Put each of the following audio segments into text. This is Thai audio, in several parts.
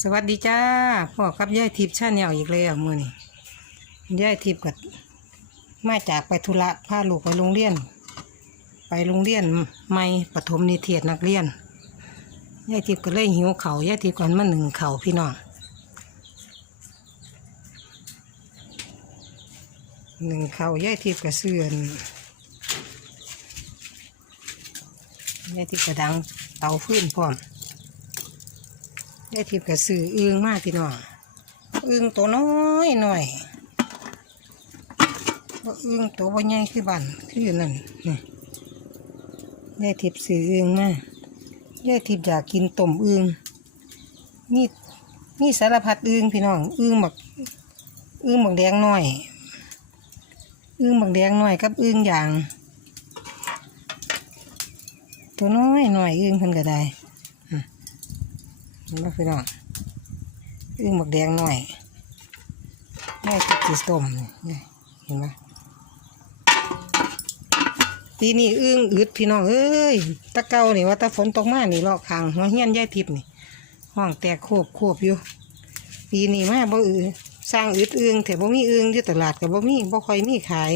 สวัสดีจ้าพ่อกับยายทิพย์ชาแนลอีกแล้วมือนี่ยายทิพย์กับมาจากไปธุระพาลูกไปโรงเรียน ไปโรงเรียนไม่ปฐมนิเทศนักเรียนยายทิพย์ก็เลยหิวเขาวยายทิพย์ก่อนมาหนึ่งเขาพี่น้องหนึ่งเขาวยายทิพย์ก็เสื่อนยายทิพย์กระดังเตาฟื้นพร้อม ยายทิพย์ก็ซื้ออึ้งมากพี่น้องอึ้งตัวน้อยหน่อยว่าอึ้งตัวว่าใหญ่คือบันคือนั่นนี่ยายทิพย์ซื้ออึ้งมากยายทิพย์อยากกินต้มอึ้งมีมีสารพัดอึ้งพี่น้องอึ้งหมักอึ้งหมักแดงหน้อยอึ้งหมักแดงหน้อยกับอึ้งอย่าง ตัวน้อยหน่อยอึ้งเพิ่นก็ได้ นไหมพี่น้องอึ้งหมักแดงหน่อยแม่ติดจีสต้มนี่เห็นไหมปีนี้อึ้งอึดพี่น้องเอ้ยตะเกานี่ว่าตะฝนตกมานี่ลอกคางหัวเฮียนย่ายทิพย์นี่ห้องแตกโคบโคบอยู่ ปีนี้มาบ่อือสร้างอึดอึ้งแต่บ่มีอึ้งที่ตลาดกับบ่มีบ่ค่อยมีขาย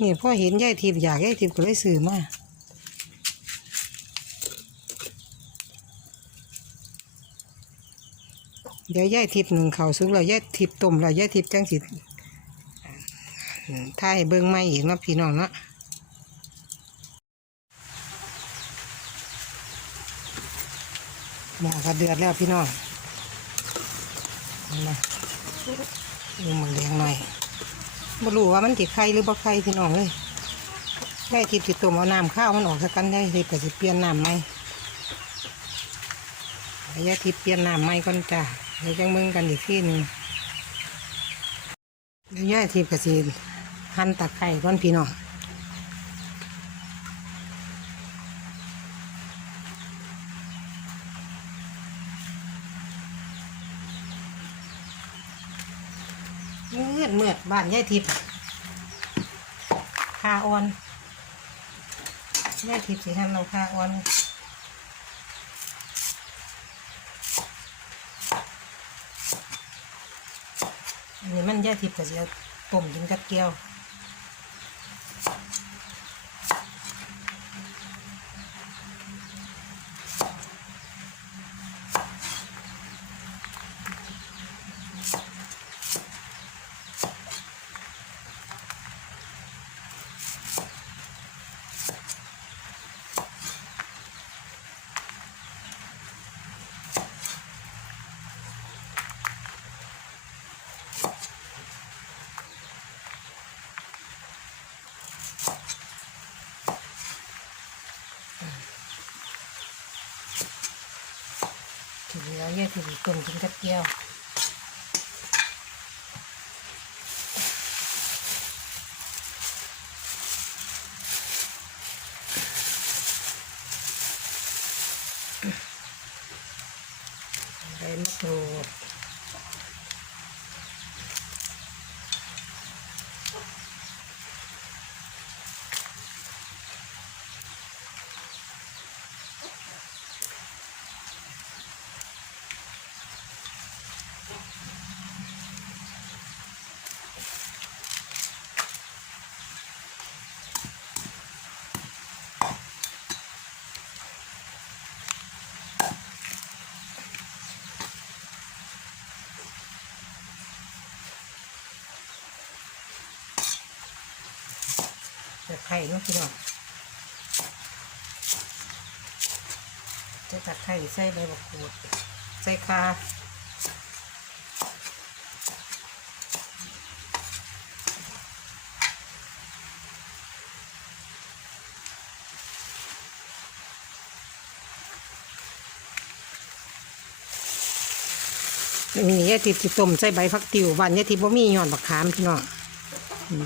นี่พ่อเห็นย่ายทิพย์อยากย่ายทิพย์ก็เลยซื้อมา เดี๋ยวย่ายทิพย์หนึ่งเขาวสุกแล้วย่ายทิพย์ต้มแล้วย่ายทิพย์จังสิถ้าให้เบิ่งไม่อีกนะพี่น้องเนาะหม้อก็เดือดแล้วพี่น้องมาดูมันแดงหน่อยไม่รู้ว่ามันติดไข่หรือบ่ไข่พี่น้องเลยย่ายทิพย์ติต้มเอาน้ำข้าวมันออกสักกันได้ทิพย์ก็สิเปลี่ยนน้ำไหมระยะทิพย์เปลี่ยนน้ำใหม่ก่อนจ้า เดี๋ยวจังมึงกันอีกที่หนึ่งระยทิพย์กสิหั่นตะไคร้ก่อนพี่น้องเมื่อเมื่อบ้านยายทิพย์คาออนยายทิพย์สิหั่นเราคาออน อันนี้มันย่าทิพย์ก็จะต้มกินกับเกี๊ยว ทีเดียวย่าทิพย์ต้มกินกับเกี๊ยว ใบมะกรูด จะไข่เนาะพี่น้องจะตักไข่ใส่ใบมะกรูดใส่คานี่ยายทิพย์สิต้มใส่ใบฟักติวบ้านยายทิพย์บ่มีหย่อนบักขามพี่น้อง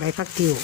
ใบฟักติว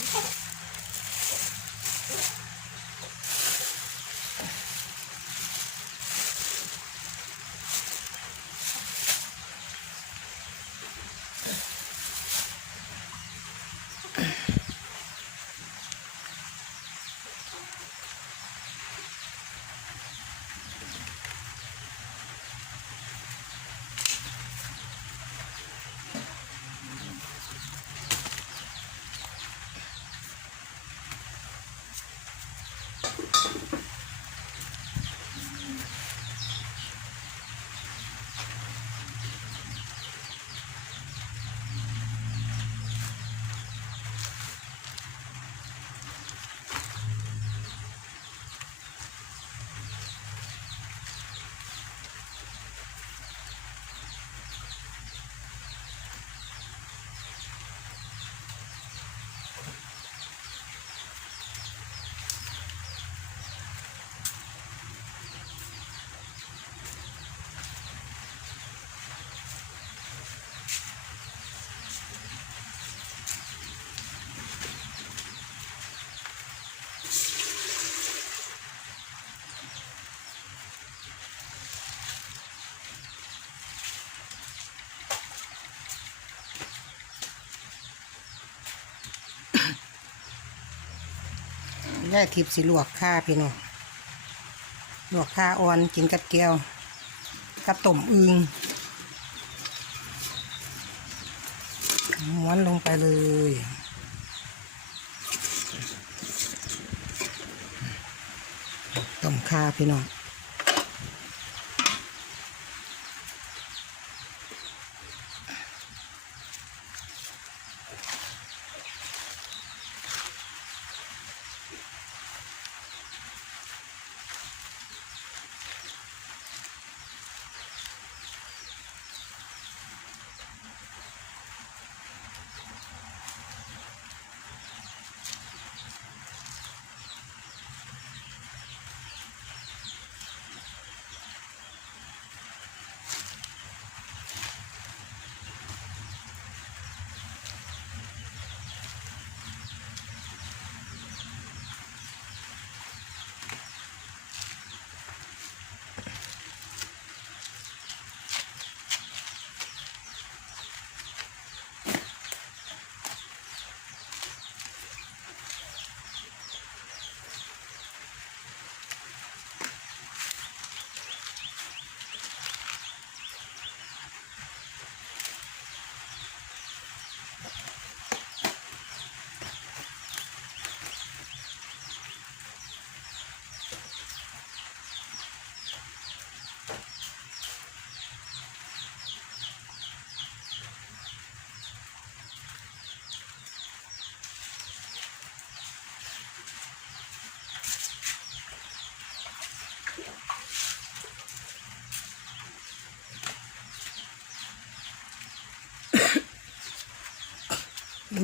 ายทิพย์สิลวกข้าพี่น้องลวกข้าอ่อนกินกับแก้วกับต้มอึงม้วนลงไปเลยต้มข้าพี่น้อง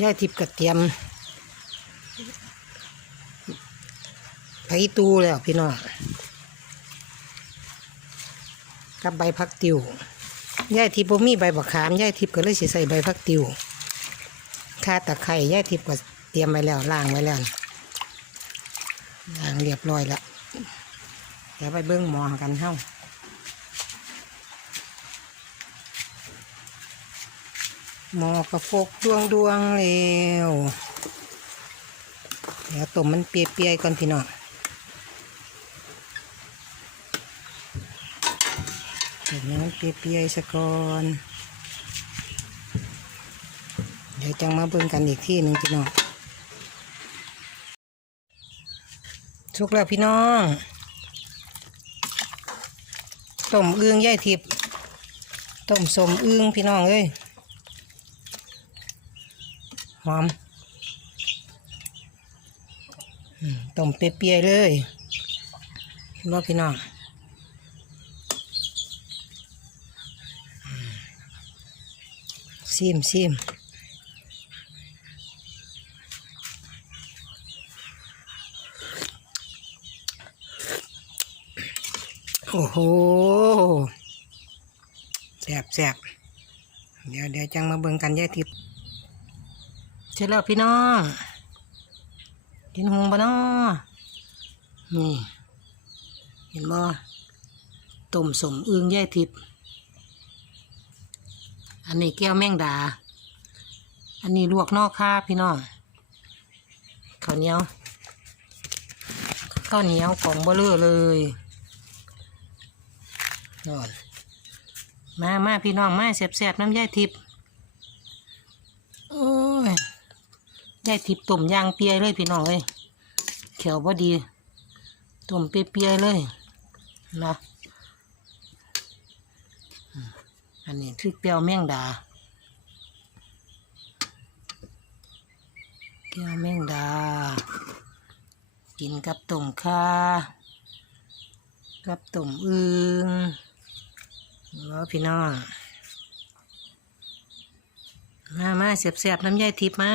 ย่ายทิพย์กระเทียมไผ่ตูแล้วพี่น้องกับใบพักติวย่ายทิพย์บ่มีใบบักขามย่ายทิพย์ก็เลยสิใส่ใบพักติวข่าตะไคร่ย่ายทิพย์ก็เตรียมไว้แล้วล้างไว้แล้วล้างเรียบร้อยแล้วเดี๋ยวไปเบิ้งมอกันเฮ้า หมอกระฟกดวงดวงๆเร็วเดี๋ยวต้มมันเปียกๆก่อนพี่น้องต้มให้มันเปียกๆซะก่อนเดี๋ยวจังมาเบิ่งกันอีกที่หนึ่งพี่น้องสุกแล้วพี่น้องต้มอึ่งย่ายทิพต้มสมอึ่งพี่น้องเอ้ย หอมอืมต้มเปียๆเลยนบ่พี่น้องซิมซิมโอ้โหแซ่บแซ่บเดี๋ยวเดี๋ยวจังมาเบิ่งกันยายทิพย์ เสร็จแล้วพี่น้องเห็นหงปะน้อนี่ เห็นบ่ต้มสมอึ่งแย่ทิพย์อันนี้แก้วแมงดา อันนี้ลวกนอกค่าพี่น้องข้าวเหนียวข้าวเหนียวของเบลอเลยนอนมามาพี่น้องมาแสบๆน้ำย่ายทิพย์ โอ้ย ยายทิพต้มยางเปียเลยพี่น้องเอ้ยเขียวพอดีต้มเปียเลยนะอันนี้คือเปี้ยวแมงดาแก้วแมงดา กินกับต้มข่ากับต้มอึงแล้วพี่น้องมามาเสียบๆน้ำยายทิพมา